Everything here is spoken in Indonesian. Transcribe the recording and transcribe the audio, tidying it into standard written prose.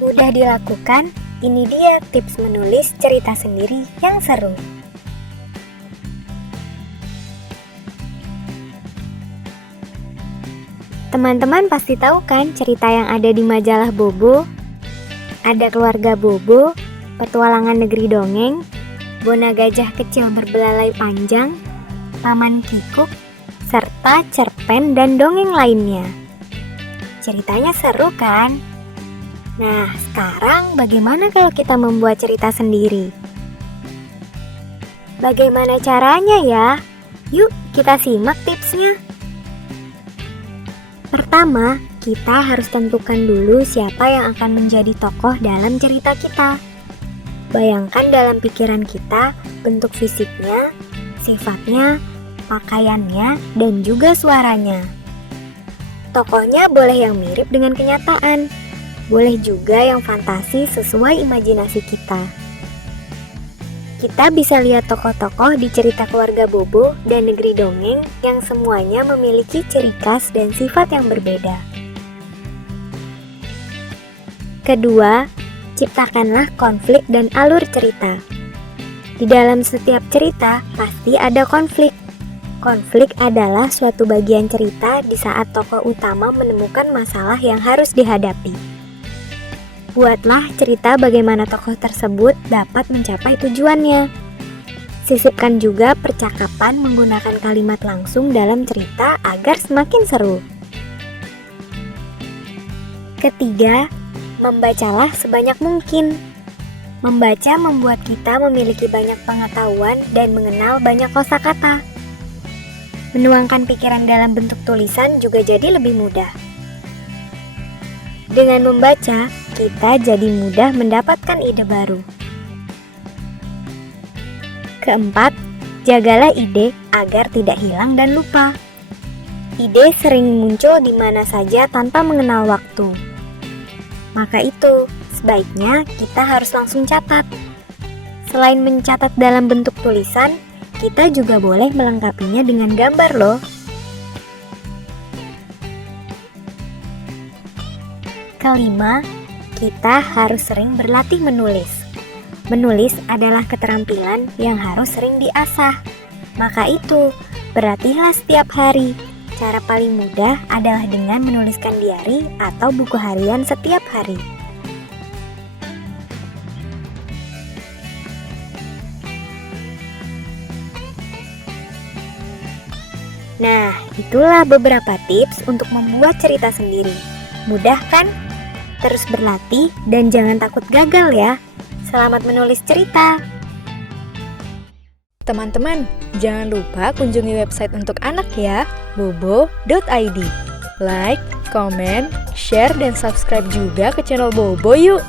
Mudah dilakukan, ini dia tips menulis cerita sendiri yang seru. Teman-teman pasti tahu kan cerita yang ada di majalah Bobo? Ada keluarga Bobo, petualangan negeri dongeng, Bona gajah kecil berbelalai panjang, Paman Kikuk, serta cerpen dan dongeng lainnya. Ceritanya seru kan? Nah, sekarang bagaimana kalau kita membuat cerita sendiri? Bagaimana caranya ya? Yuk kita simak tipsnya. Pertama, kita harus tentukan dulu siapa yang akan menjadi tokoh dalam cerita kita. Bayangkan dalam pikiran kita bentuk fisiknya, sifatnya, pakaiannya, dan juga suaranya. Tokohnya boleh yang mirip dengan kenyataan, boleh juga yang fantasi sesuai imajinasi kita. Kita bisa lihat tokoh-tokoh di cerita keluarga Bobo dan negeri dongeng yang semuanya memiliki ciri khas dan sifat yang berbeda. Kedua, ciptakanlah konflik dan alur cerita. Di dalam setiap cerita pasti ada konflik. Konflik adalah suatu bagian cerita di saat tokoh utama menemukan masalah yang harus dihadapi. Buatlah cerita bagaimana tokoh tersebut dapat mencapai tujuannya. Sisipkan juga percakapan menggunakan kalimat langsung dalam cerita agar semakin seru. Ketiga, membacalah sebanyak mungkin. Membaca membuat kita memiliki banyak pengetahuan dan mengenal banyak kosakata. Menuangkan pikiran dalam bentuk tulisan juga jadi lebih mudah. Dengan membaca, kita jadi mudah mendapatkan ide baru. Keempat, jagalah ide agar tidak hilang dan lupa. Ide sering muncul di mana saja tanpa mengenal waktu. Maka itu, sebaiknya kita harus langsung catat. Selain mencatat dalam bentuk tulisan, kita juga boleh melengkapinya dengan gambar loh. Kelima, kita harus sering berlatih menulis. Menulis adalah keterampilan yang harus sering diasah. Maka itu, berlatihlah setiap hari. Cara paling mudah adalah dengan menuliskan diari atau buku harian setiap hari. Nah, itulah beberapa tips untuk membuat cerita sendiri. Mudah kan? Terus berlatih dan jangan takut gagal ya. Selamat menulis cerita. Teman-teman, jangan lupa kunjungi website untuk anak ya, bobo.id. Like, comment, share, dan subscribe juga ke channel Bobo yuk.